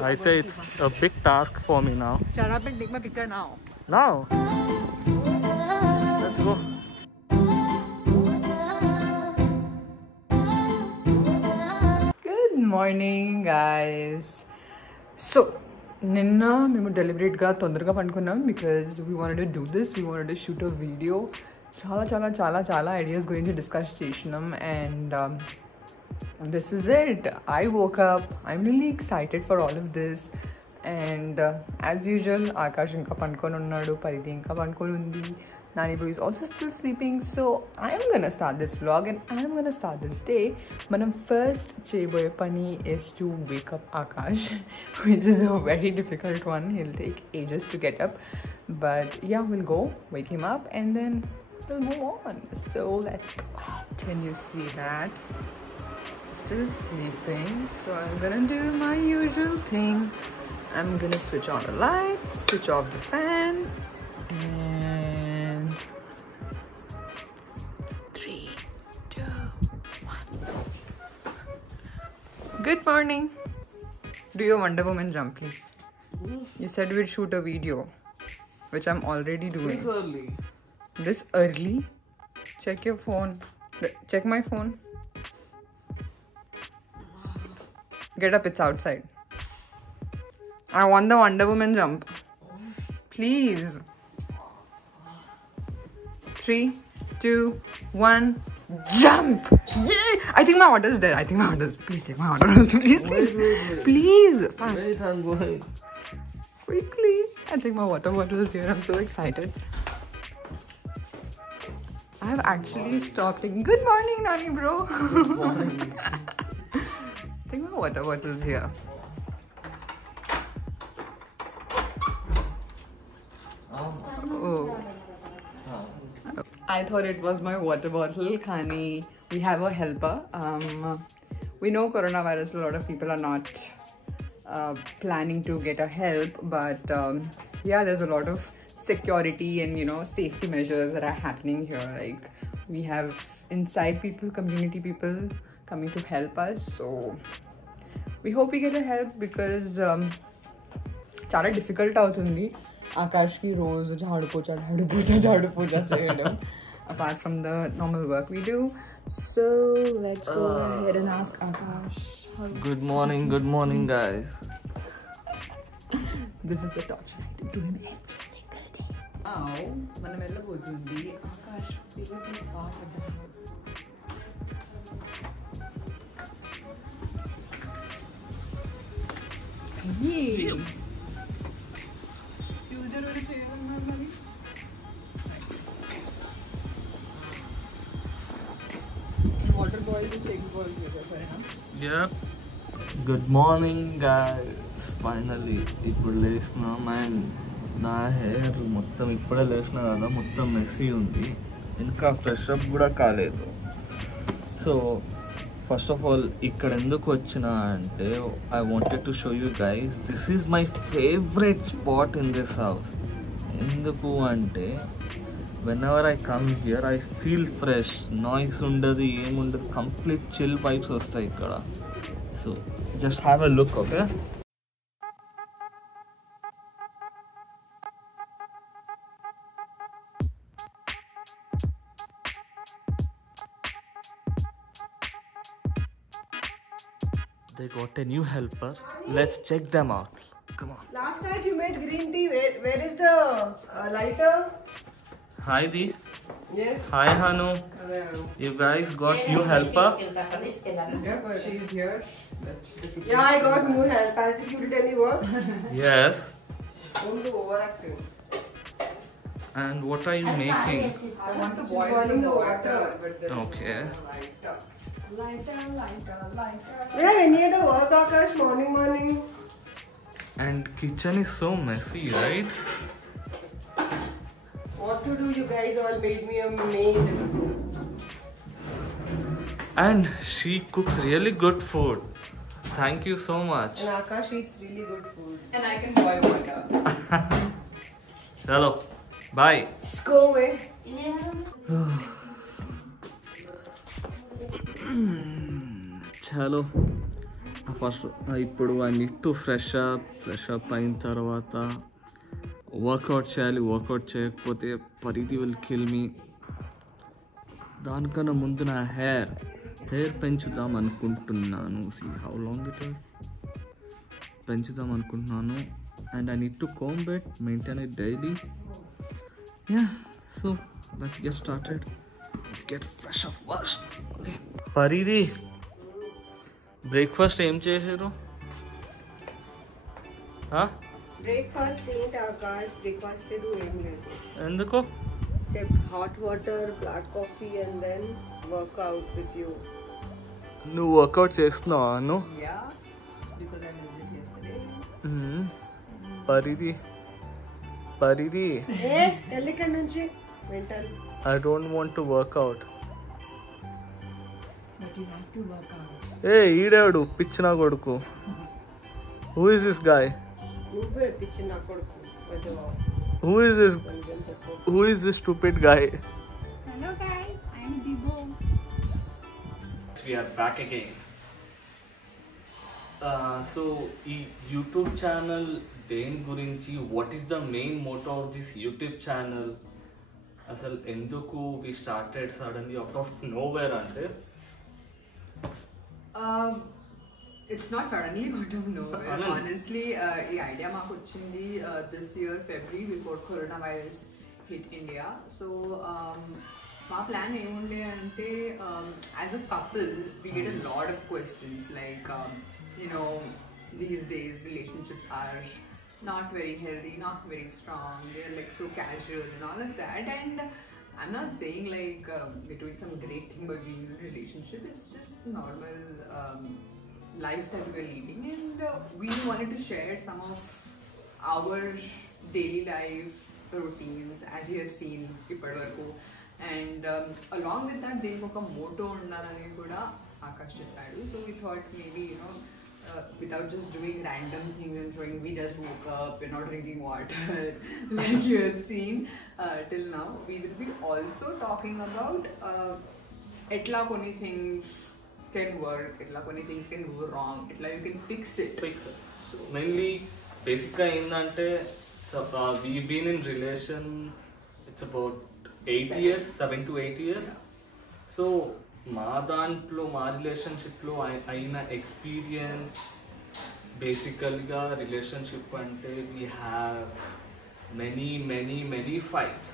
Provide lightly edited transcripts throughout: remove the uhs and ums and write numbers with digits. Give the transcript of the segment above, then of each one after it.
I think it's a big task for me now. Shut up and take my picture now. Now, let's go. Good morning, guys. So, Ninna, we deliberate ga tondra pandukunnam because we wanted to do this. We wanted to shoot a video. Chala ideas going to discuss chesnam and this is it. I woke up. I'm really excited for all of this. And as usual, Akash inka pankon unnadu, Paridhi inka pankon undi. Nani bro is also still sleeping. So I'm gonna start this vlog and I'm gonna start this day. Manam first cheboye pani is to wake up Akash, which is a very difficult one. He'll take ages to get up. But yeah, we'll go wake him up and then we'll move on. So let's go ahead. Can you see that? Still sleeping. So I'm gonna do my usual thing. I'm gonna switch on the light, switch off the fan, and 3, 2, 1. Good morning. Do your Wonder Woman jump, please. You said we'd shoot a video, which I'm already doing. This early. This early? Check your phone. Check my phone. Get up, it's outside. I want the Wonder Woman jump. Please. 3, 2, 1, jump! Yay! I think my order is there. Please take my order. Please. Wait. Please. Fast. Wait, I'm going. Quickly. I think my water bottle is here. I'm so excited. I have actually stopped. Good morning, Nani bro. Good morning. I think my water bottle is here. Oh. I thought it was my water bottle. Khani, we have a helper. We know coronavirus, a lot of people are not planning to get a help, but yeah, there's a lot of security and safety measures that are happening here. Like we have inside people, community people coming to help us. So we hope we get a help because chala difficult avutundi. Akash ki roz jhadu pocha cheyadam apart from the normal work we do. So let's go ahead and ask Akash. Good morning, guys. This is the torchlight. We do him every single day. Oh, manam ellabothundi. Akash favorite part of the house. Yay! Water boil to 6 boil Yeah. Good morning, guys. Finally, ఇప్పుడు లేసినాం అండ్ నా హెయిర్ మొత్తం ఇప్పుడే లేసినా కదా మొత్తం మెస్సీ ఉంది ఇంకా ఫ్రెష్ అప్ కూడా కాలేదు. సో ఫస్ట్ ఆఫ్ ఆల్ ఇక్కడ ఎందుకు వచ్చినా అంటే I wanted to show you guys this is my favourite spot in this house. ఎందుకు అంటే whenever I come here I feel fresh, noise ఉండదు ఏముండదు, కంప్లీట్ చిల్ వైబ్స్ వస్తాయి ఇక్కడ. So just have a look. Okay, they got a new helper. Let's check them out. Come on. Last night you made green tea. Where is the lighter? Hi Di. Yes. Hi Hanu. Hello. You guys got new helper? Yeah, but she's here. Yeah, I got new help. Has you did any work? Yes. Don't do overacting. And what are you making? I want to boil boiling some the water, water. but there's Okay. lighter. You have any other work, Akash? Morning. And kitchen is so messy, right? What to do? You guys all made me a maid. And she cooks really good food. Thank you so much. And Akash eats really good food. And I can boil water. Chalo. Bye. Just go away. Chalo. First ఇప్పుడు I need to fresh up అయిన తర్వాత వర్కౌట్ చేయాలి. వర్కౌట్ చేయకపోతే పరిధి will kill me. దానికన్నా ముందు నా hair పెంచుదాం అనుకుంటున్నాను. See how long it is. పెంచుదాం అనుకుంటున్నాను. And I need to comb it, maintain it daily. Yeah, so let's get started. Let's get fresh up first. Okay. పరిధి బ్రేక్ఫాస్ట్ ఏం చేశారు? బ్రేక్ఫాస్ట్ ఏంటి ఆకాష్? బ్రేక్ఫాస్ట్ లేదు, ఏం లేదు. ఎందుకు? Hot water, black coffee and then workout with you. నువ్వు వర్కౌట్ చేస్తున్నావా? Yeah, because I missed it yesterday. పరిధి ఎల్లికడి నుంచి mental. I don't want to work out. But you have to work out. ఈడాడు పిచ్చిన కొడుకు. Who is this guy? నువ్వే పిచ్చి నా కొడుకు. Who is this stupid guy? Hello guys, I'm Dibo. We are back again. So ఈ YouTube channel దేని గురించి, what is the main motto of this YouTube channel, అసలు ఎందుకు we started suddenly out of nowhere అంటే It's not suddenly out of nowhere. Honestly, the idea maaku ochindi this year February before coronavirus hit India. So మా ప్లాన్ ఏముండే అంటే as a couple we get a lot of questions like you know, these days relationships are not very healthy, not very strong, they're like so casual and all of that. And I'm not saying like we're doing some great thing by being in a relationship. It's just normal life that we're leading, and we wanted to share some of our daily life routines as you have seen ippadi varaku. And along with that, దీనికి ఒక మోటో ఉండాలని కూడా ఆకాష్ చెప్పాడు. So we thought maybe, you know, without just doing random things and showing we just woke up, we're not drinking water like you have seen till now, we will be also talking about etla koni things can work, etla koni things can go wrong, etla you can fix it. So mainly basically ఏంటంటే we've been in relation, it's about 8 years, 7 to 8 years. So మా దాంట్లో మా రిలేషన్షిప్లో అయిన ఎక్స్పీరియన్స్, బేసికల్గా రిలేషన్షిప్ అంటే we have many fights.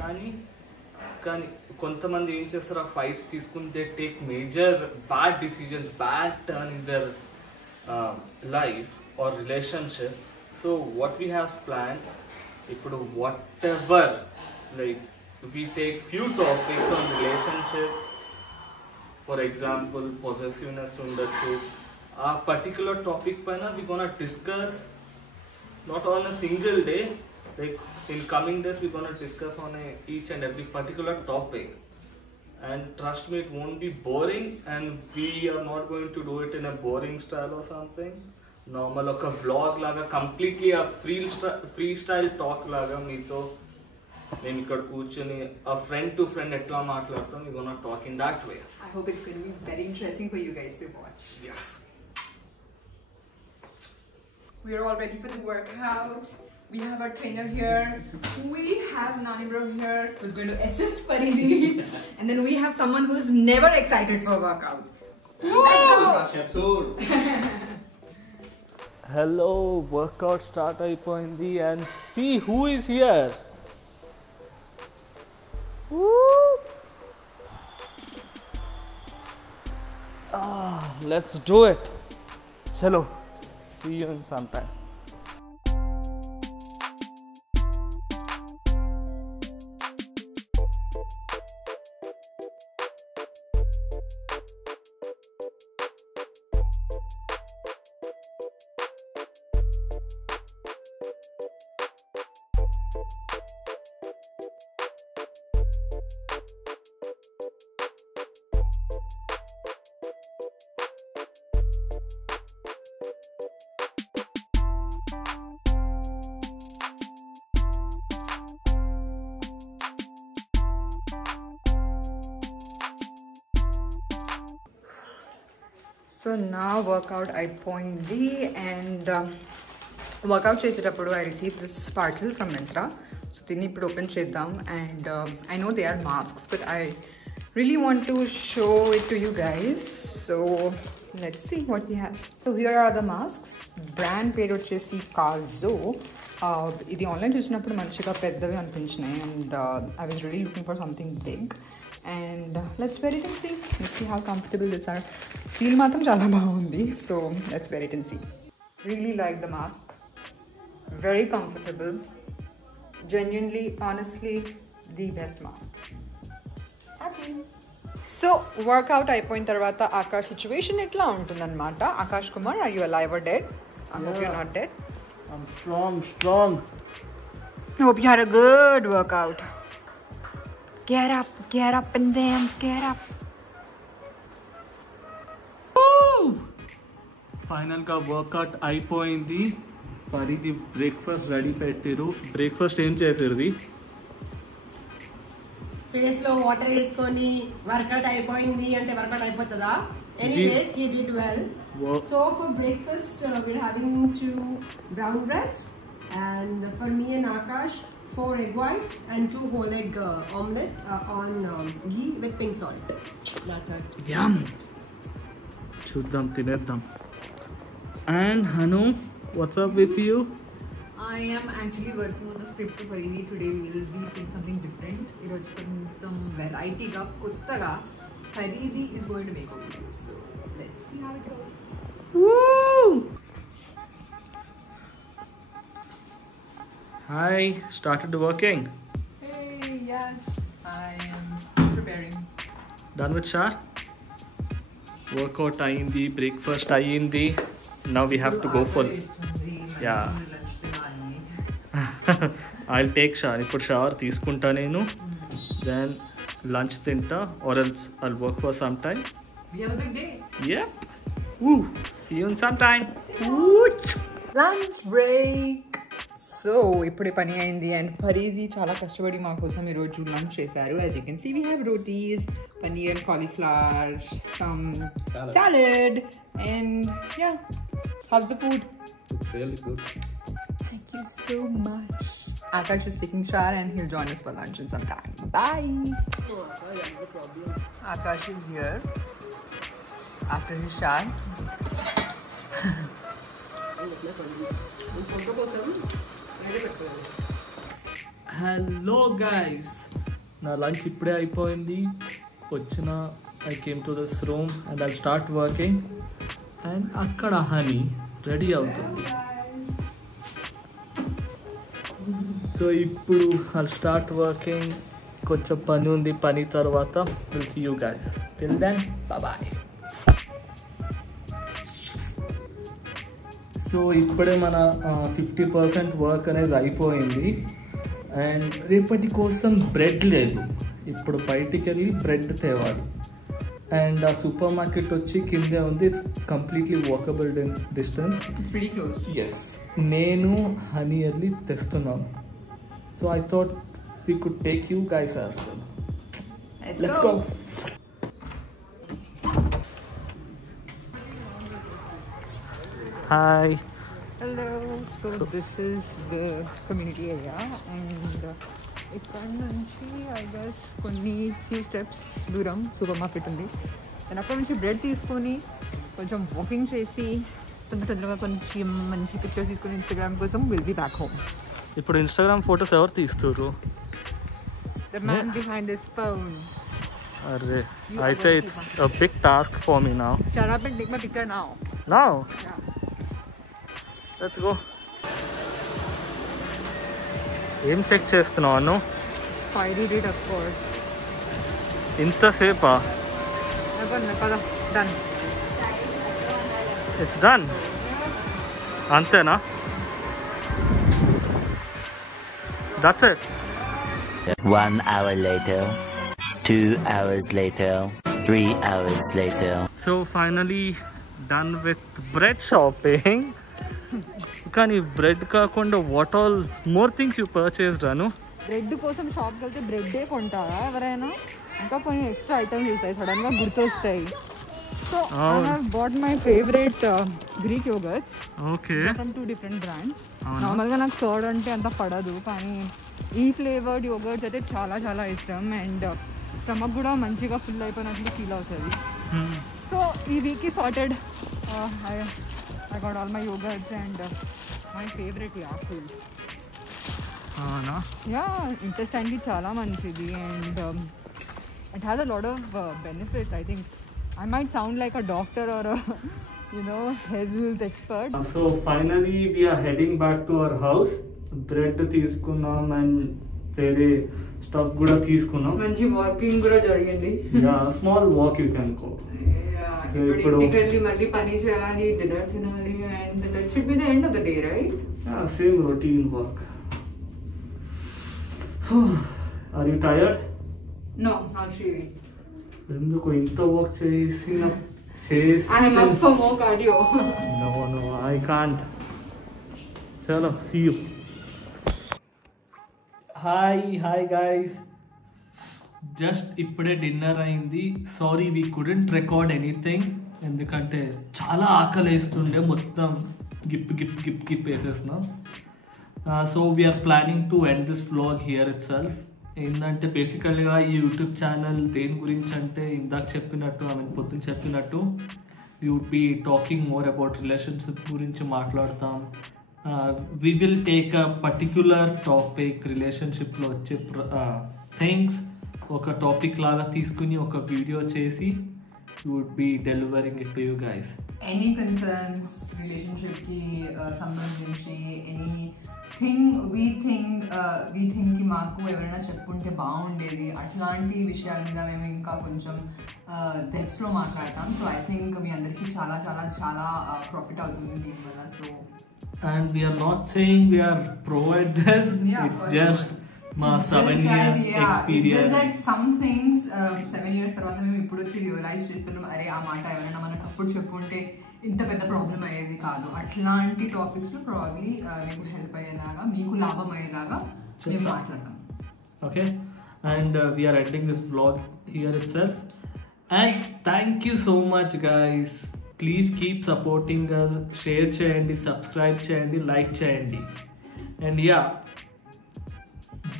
కానీ కొంతమంది ఏం చేస్తారు, ఆ ఫైట్స్ తీసుకుని they take major bad decisions, bad turn in their life or relationship. So what we have plan ఇప్పుడు, whatever like we take few topics on relationship. For example, possessiveness ఉండొచ్చు. ఆ particular topic పైన we gonna discuss not on a single day, like in coming days we gonna discuss on each and every particular topic, and trust me, it won't be boring, and we are not going to do it in a boring style or something. Normal ఒక vlog లాగా, completely a freestyle talk లాగా మీతో నేను ఇక్కడ కూర్చొని a friend to friend ఎట్లా మాట్లాడతాం, we gonna talk in that way. I hope it's going to be very interesting for you guys to watch. Yes. We are all ready for the workout. We have our trainer here. We have Nani bro here who's going to assist Paridhi. And then we have someone who's never excited for a workout. Let's go! Hello, workout start అయిపోయింది, and see who is here. Let's do it. Chalo, see you in some time. So నా workout అయిపోయింది and workout చేసేటప్పుడు I receive this parcel from Myntra. So దీన్ని ఇప్పుడు open చేద్దాం and I know they are masks but I really want to show it to you guys. So let's see what we have. So here are the masks. Brand పేరు వచ్చేసి కాజో. ఇది ఆన్లైన్ చూసినప్పుడు మంచిగా పెద్దవి అనిపించినాయి and I was really looking for something big and let's wait and see. Let's see how comfortable this are. Feel మాత్రం చాలా బాగుంది. So let's wait and see. Really like the mask. Very comfortable. Genuinely, honestly, the best mask. Happy. So workout అయిపోయిన తర్వాత Akash situation ఎట్లా ఉంటుందన్నమాట. Akash Kumar, are you alive or dead? I hope you are not dead. I'm strong. I hope you had a good workout. Get up and dance, get up. Final గా వర్కౌట్ అయిపోయింది. పరిది breakfast ready పెట్టిరు. బ్రేక్ఫాస్ట్ ఏం చేసేది? ఫేస్ లో వాటర్ వేసుకొని వర్కౌట్ అయిపోయింది అంటే వర్కౌట్ అయిపోతుందా? Anyways he did well. So for breakfast we're having 2 brown breads and for me and Akash 4 egg whites and 2 whole egg omelette on ghee with pink salt. That's it. Yum. చూద్దాం, తినేద్దాం. And Hanu, what's up with you? I am actually working on the script for Paridi. Today we will be doing something different. Iroju kontam variety ga kottaga Paridi is going to make a video. So let's see how it goes. Woo! Hi, started working. Hey, yes, I am preparing. Done with Shah? Workout ayindi, breakfast ayindi. Now we have to go for yeah. I'll take shower. ఇప్పుడు షవర్ తీసుకుంటా నేను. Then lunch తింటా or else I'll work for some time. We have a big day. Yep. Woo. See you in some time. Lunch break. So ఇప్పుడే పని అయింది అండ్ ఫరీది చాలా కష్టపడి మా కోసం ఈరోజు లంచ్ చేశారు. As you can see we have rotis, paneer, cauliflower, some salad and yeah. How's the food? It's really good. Thank you so much. Akash is taking shower and he'll join us for lunch in some time. Bye. Akash is here after his shower. Hello guys. నా లంచ్ ఇప్పుడే అయిపోయింది. వచ్చిన I came to this room and I'll start working. And అక్కడ honey ready అవుతుంది. సో ఇప్పుడు I'll start working. కొంచెం పని ఉంది. పని తర్వాత we'll see you guys. Till then, bye. So ఇప్పుడే మన 50% వర్క్ అనేది అయిపోయింది అండ్ రేపటి కోసం బ్రెడ్ లేదు. ఇప్పుడు బయటికి వెళ్ళి బ్రెడ్ తేవాలి అండ్ ఆ సూపర్ మార్కెట్ వచ్చి కిందే ఉంది. It's completely walkable distance. It's pretty close. Yes, నేను హనీ వెళ్ళి తెస్తున్నాను. So I thought we could take you guys as well. Let's go. Hi. Hello. So this is the community area and ఇక్కడ నుంచి I guess కొన్ని few steps దూరం super market ఉంది. నేను అక్కడ నుంచి బ్రెడ్ తీసుకొని కొంచెం వాకింగ్ చేసి తొందరగా కొంచెం మంచి పిక్చర్స్ తీసుకొని ఇన్స్టాగ్రామ్ కోసం విల్ బి బ్యాక్ హోమ్. ఇప్పుడు ఇన్స్టాగ్రామ్ ఫొటోస్ ఎవరు తీస్తుర్రు? The man behind this phone. అరే అయితే it's a big task for me now. Shut up and take my picture now. Now? Yeah. Let's go. ఏం చెక్ చేస్తున్నావు అను? Fiery date of course. ఇంతసేపా? కదా done. It's done. అంతేనా? That's it. 1 hour later, 2 hours later, 3 hours later. So finally done with bread shopping. కానీ బ్రెడ్ కాకుండా what all more things you purchased అను? బ్రెడ్ కోసం షాప్కి వెళ్తే బ్రెడ్డే కొంటారా ఎవరైనా? ఇంకా కొన్ని ఎక్స్ట్రా ఐటమ్స్ వస్తాయి, సడన్గా గుర్తొస్తాయి. So I have bought my favorite Greek yogurts okay from 2 different brands. నార్మల్గా నాకు కర్డ్ అంటే అంత పడదు, కానీ ఈ ఫ్లేవర్డ్ యోగర్ట్స్ అయితే చాలా చాలా ఇష్టం. అండ్ స్టమక్ కూడా మంచిగా ఫుల్ అయిపోయినట్లు ఫీల్ అవుతుంది. సో ఈ వీక్కి sorted I got all my yogurts and my favorite apple. ఇంటెస్టైన్కి చాలా మంచిది and it has a lot of benefits. I think I might sound like a doctor or a health expert. So finally we are heading back to our house. Bread తీసుకున్నాం అండ్ వేరే స్టఫ్ కూడా తీసుకున్నాం. మంచి వాకింగ్ కూడా జరిగింది. Small walk you can go. So ఇప్పుడు ఇంటికి మళ్ళీ పని చేయాలి, డిన్నర్ తినాలి and that should be the end of the day, right? Same routine work. Are you tired? No, not really. ఎందుకు ఇంత వర్క్ చేసి I am up for more cardio. No, I can't. Chalo, see you. Hi guys. Just ఇప్పుడే dinner అయింది. Sorry we couldn't record anything, ఎందుకంటే చాలా ఆకలి వేస్తుండే, మొత్తం గిప్ వేసేస్తున్నాం. So we're planning to end this vlog here itself. ఏంటంటే బేసికల్గా ఈ యూట్యూబ్ ఛానల్ దేని గురించి అంటే ఇందాక చెప్పినట్టు, పొద్దున్న చెప్పినట్టు we would be talking more about relationship గురించి మాట్లాడతాం. We will take a particular topic, రిలేషన్షిప్లో వచ్చే థింగ్స్ ఒక టాపిక్ లాగా తీసుకుని ఒక వీడియో చేసి you would be delivering it to you guys. Any concerns రిలేషన్షిప్కి సంబంధించి ఎనీథింగ్ వీ థింక్ మాకు ఎవరైనా చెప్పుంటే బాగుండేది, అట్లాంటి విషయాల మీద మేము ఇంకా కొంచెం డెప్స్లో మాట్లాడతాం. సో ఐ థింక్ మీ అందరికీ చాలా చాలా చాలా ప్రాఫిట్ అవుతుంది దీనివల్ల. So and we are not saying we are pro at this. It's just మా 7 years experience. Just that some things 7 years తర్వాత మేము ఇప్పుడు వచ్చి రియలైజ్ చేస్తున్నాం, అరే ఆ మాట ఎవరైనా మనకు అప్పుడు చెప్పుంటే ఇంత పెద్ద ప్రాబ్లం అయ్యేది కాదు. అట్లాంటి టాపిక్స్లో ప్రాబ్లీ మీకు హెల్ప్ అయ్యేలాగా, మీకు లాభం అయ్యేలాగా మేము మాట్లాడతాం. Okay, and we're ending this vlog here itself. And thank you so much guys. Please keep supporting us. Share చేయండి, సబ్స్క్రైబ్ చేయండి, లైక్ చేయండి. And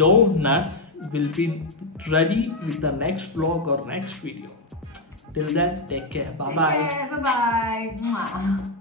Donuts will be ready with the next vlog or next video. Till then, take care. Bye bye. Bye bye.